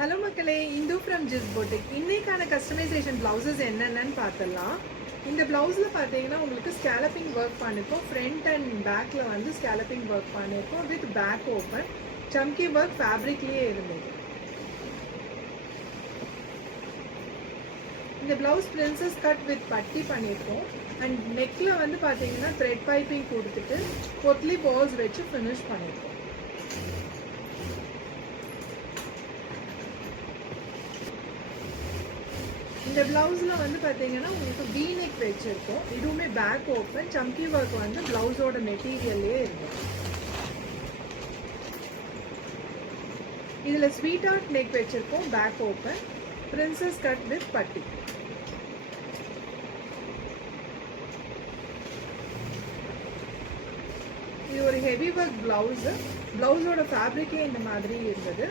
Hello மக்களே, Hindu from ஜிஸ் boutique. இன்னைக்கான customisation blouses என்னென்னு பார்த்துடலாம். இந்த பிளவுஸில் பார்த்தீங்கன்னா உங்களுக்கு ஸ்கேலப்பிங் ஒர்க் பண்ணியிருக்கோம். ஃப்ரண்ட் அண்ட் பேக்கில் வந்து ஸ்கேலப்பிங் ஒர்க் பண்ணியிருக்கோம் வித் பேக் ஓப்பன். சம்கி ஒர்க் ஃபேப்ரிக்லேயே இருந்தது. இந்த பிளவுஸ் பிரின்சஸ் கட் வித் பட்டி பண்ணியிருக்கோம். அண்ட் நெக்கில் வந்து பார்த்தீங்கன்னா த்ரெட் பைப்பிங் கொடுத்துட்டு பொட்லி பால்ஸ் வச்சு ஃபினிஷ் பண்ணியிருக்கோம். இந்த பிளவுஸில் வந்து பார்த்தீங்கன்னா உங்களுக்கு வி நெக் வச்சுருக்கோம். இதுவுமே பேக் ஓப்பன். சம்கி ஒர்க் வந்து பிளவுஸோட மெட்டீரியல்லே இருக்கும். இதில் ஸ்வீட் ஆர்ட் நெக் வச்சுருக்கோம். Back open. Princess cut with பட்டி. இது ஒரு ஹெவி ஒர்க் பிளவுஸு. பிளவுஸோட ஃபேப்ரிக்கே இந்த மாதிரி இருந்தது.